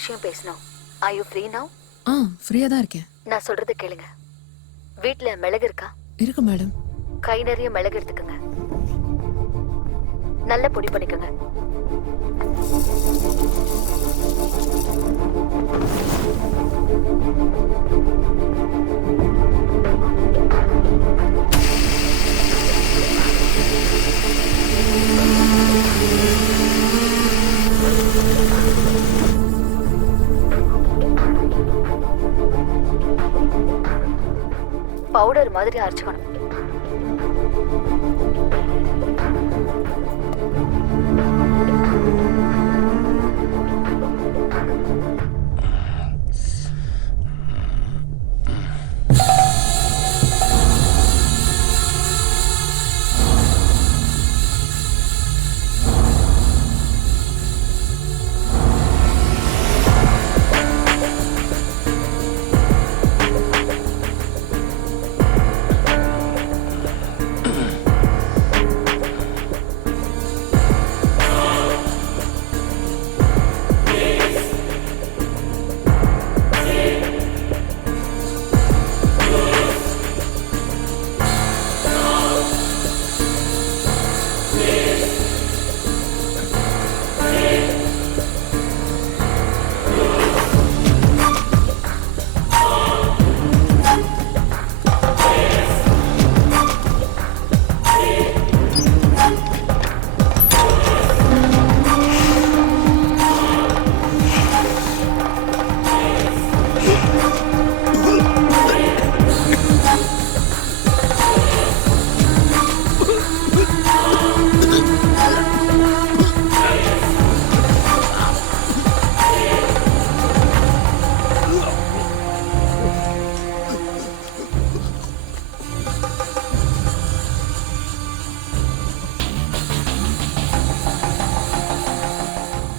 விஷயம் பேசணும். Are you free now? ஃப்ரீயா தான் இருக்கேன். நான் சொல்றது கேளுங்க. வீட்ல மிளகு இருக்கா? இருக்கு மேடம். கை நிறைய மிளகு எடுத்துக்கங்க. நல்ல பொடி பண்ணிக்கங்க. பவுடர் மாதிரி அரைச்சுக்கணும்.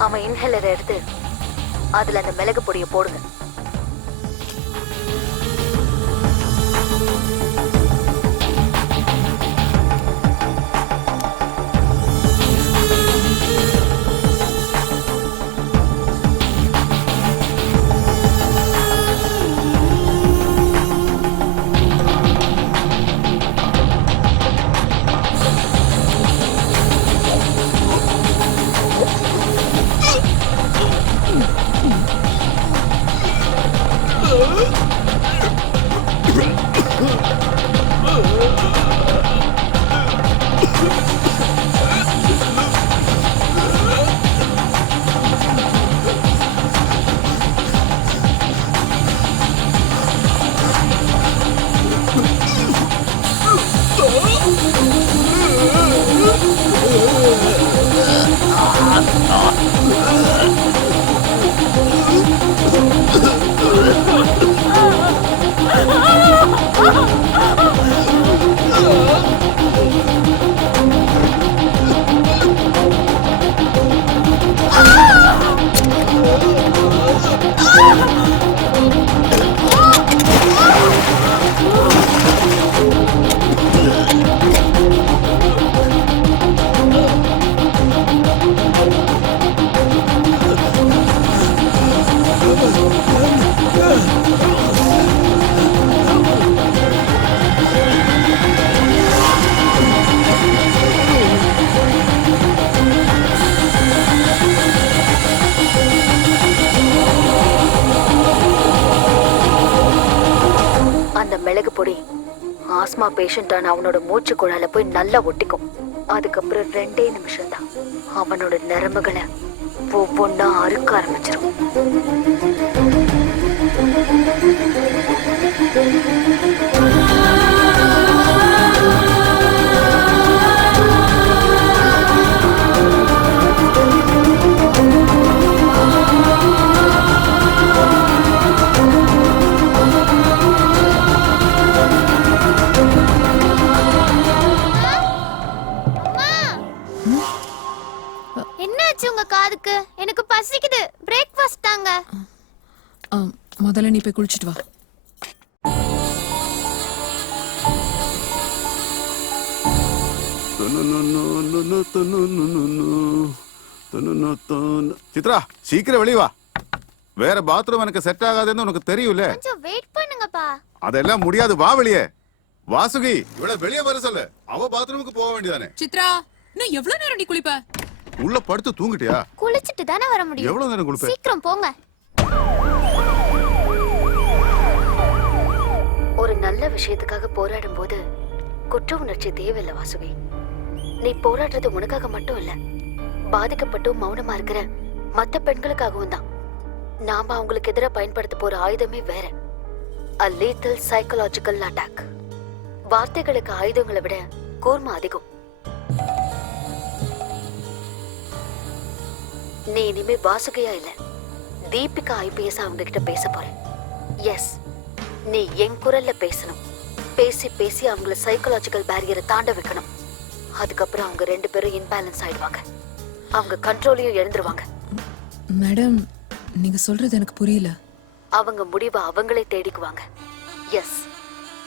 அவன் இன்ஹேலரை எடுத்து அதுல அந்த மிளகு பொடியை போடுங்க. மிளகு பொடி ஆஸ்மா பேஷண்டான அவனோட மூச்சு குழால போய் நல்லா ஒட்டிக்கும். அதுக்கப்புறம் 2 நிமிஷம் தான் அவனோட நரம்புகளை ஒவ்வொன்னா அறுக்க ஆரம்பிச்சிடும். எனக்கு பசிக்குது, பிரேக்ஃபாஸ்ட் தாங்க. முதல்ல நீ போய் குளிச்சிட்டு வா. சித்ரா, சீக்கிரம் வெளிய வா. வேற பாத்ரூம் எனக்கு செட் ஆகாதுன்னு உனக்கு தெரியும்ல. கொஞ்சம் வெயிட் பண்ணுங்கப்பா. அதெல்லாம் முடியாது, வா வெளியே. வாசுகி, இவள வெளியே வர சொல்லு. அவ பாத்ரூமுக்கு போக வேண்டியதானே. சித்ரா, இன்னும் எவ்வளவு நேரம் நீ குளிப்ப? உள்ள படுத்து தூங்கிட்டியா? குளிச்சிட்டு தானே வர முடியும். எவ்வளவு நேரம் குளிப்ப? சீக்கிரம் போங்க. ஒரு நல்ல விஷயத்துக்காக போராடும் போது குற்ற உணர்ச்சி தேவையில்லை வாசுகி. நீ போராடுறது உனக்காக மட்டும் இல்ல, பாதிக்கப்பட்டும் மௌனமா இருக்கிற மத்த பெண்களுக்காகவும் தான். நாம அவங்களுக்கு எதிராக பயன்படுத்த போற ஆயுதமே வேற. A lethal psychological attack. வார்த்தைகளுக்கு ஆயுதங்களை விட கூர்மை அதிகம். நீ இனிமே வாசுகியா இல்ல, தீபிகா IPS அவங்க கிட்ட பேச போற. எஸ், நீ என் குரல்ல பேசணும். பேசி பேசி அவங்கள சைக்கலாஜிக்கல் பேரியரை தாண்ட வைக்கணும். அதுக்கப்புறம் அவங்க 2 பேரும் இன்பேலன்ஸ் ஆயிடுவாங்க. அவங்க கண்ட்ரோலையும் இழந்துருவாங்க. மேடம், நீங்க சொல்றது எனக்கு புரியல. அவங்க முடிவை அவங்களே தேடிக்குவாங்க. Yes,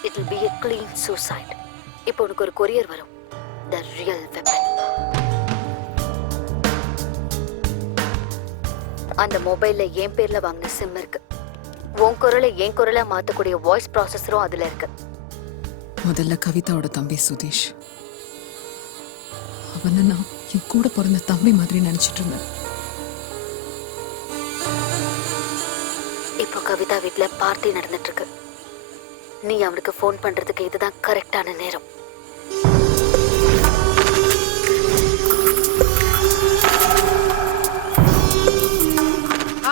it will be a clean suicide. இப்போ உனக்கு ஒரு கொரியர் வரும். The real weapon. அந்த மொபைல்ல என் பேர்ல வாங்கின சிம் இருக்கு. உன் குரலை என் குரலா மாத்தக்கூடிய வாய்ஸ் ப்ராசஸரும் அதுல இருக்கு. முதல்ல கவிதாவோட தம்பி சுதீஷ். அவனை நான் என் கூட பிறந்த தம்பி மாதிரி நினைச்சிட்டு இருந்தேன். இப்போ கவிதா வீட்ல பார்ட்டி நடந்துட்டு இருக்கு. நீ அவனுக்கு ஃபோன் பண்றதுக்கு இதுதான் கரெக்டான நேரம்.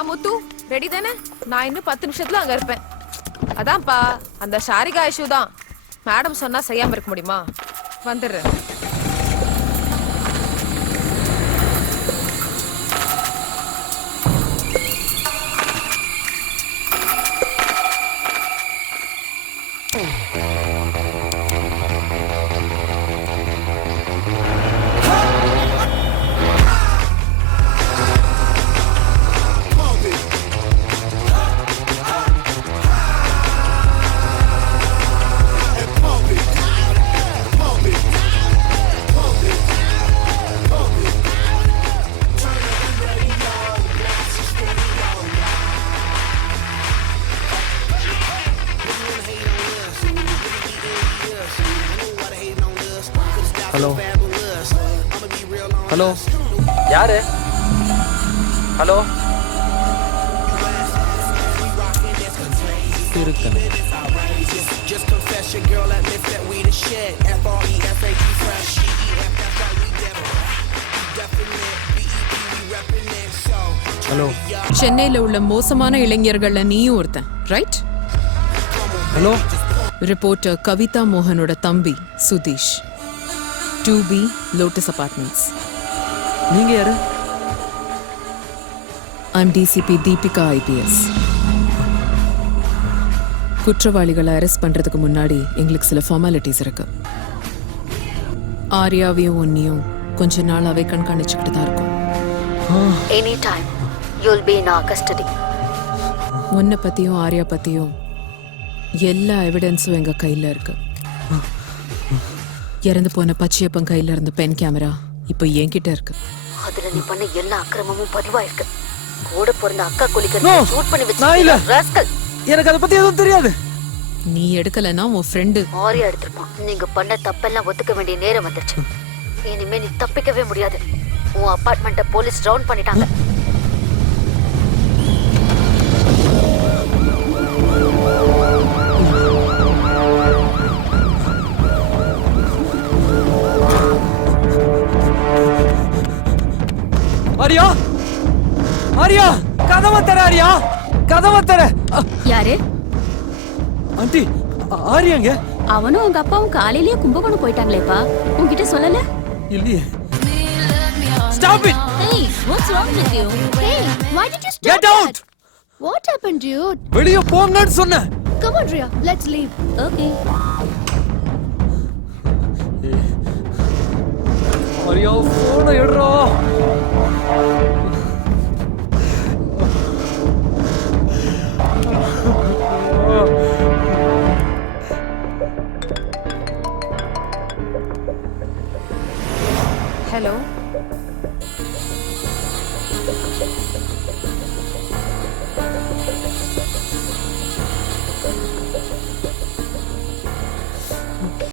முத்து ரெடி தானே? நான் இன்னும் 10 நிமிஷத்துல அங்க இருப்பேன். அதான்ப்பா, அந்த ஷாரிகா இஷ்யூ தான். மேடம் சொன்னா செய்யாம இருக்க முடியுமா? வந்துடுறேன். ஹலோ ஹலோ, யாரு? ஹலோ, இருக்கேன். ஹலோ, சென்னையில உள்ள மோசமான இளைஞர்கள்ல நீயும் ஒருத்தன், ரைட்? ஹலோ, ரிப்போர்ட்டர் கவிதா மோகனோட தம்பி சுதீஷ், 2B லோட்டஸ் அபார்ட்மெண்ட்ஸ். நீங்க யாரு? I'm DCP Deepika IPS. குற்றவாளிகளை அரெஸ்ட் பண்றதுக்கு முன்னாடி எங்களுக்கு சில ஃபார்மாலிட்டிஸ் இருக்கு. ஆர்யாவையும் ஒன்னியும் கொஞ்ச நாளாவே கண்காணிச்சுக்கிட்டு தான் இருக்கும். Any time you'll be in our custody. உன்னை பத்தியும் ஆர்யா பத்தியும் எல்லா எவிடன்ஸும் எங்க கையில இருக்கு. இறந்து போன பச்சையப்பன் கையில இருந்த பென் கேமரா இப்போ என்கிட்ட இருக்கு. அதுல நீ பண்ண எல்லா அக்கிரமமும் பதிவாயிருக்கு. கூட பிறந்த அக்கா No, குளிக்க ஷூட் பண்ணி நான் இல்ல. வச்சு ராஸ்கல். எனக்கு அதை பத்தி எதுவும் தெரியாது. நீ எடுக்கலன்னா உன் ஃப்ரெண்டு ஆரியா எடுத்திருப்பான். நீங்க பண்ண தப்பெல்லாம் ஒத்துக்க வேண்டிய நேரம் வந்துருச்சு. இனிமே நீ தப்பிக்கவே முடியாது. உன் அபார்ட்மெண்ட்டை போலீஸ் ரவுண்ட் பண்ணிட்டாங்க. ஆரியா, ஆரியா, கதவை தர. ஆரியா, கதவை தர. யாரு? ஆண்டி, ஆரியாங்க? அவனும் உங்க அப்பாவும் காலையிலேயே கும்பகோணம் போயிட்டாங்களேப்பா. உன்கிட்ட சொல்லல? இல்லையே. Stop it. Hey, what's wrong with you? Hey, why did you stop Get out. that? What happened, dude? வெளிய போங்கன்னு சொன்னேன். Come on, Ria. Let's leave. Okay. Arya, போனை எடுறா. ஹலோ,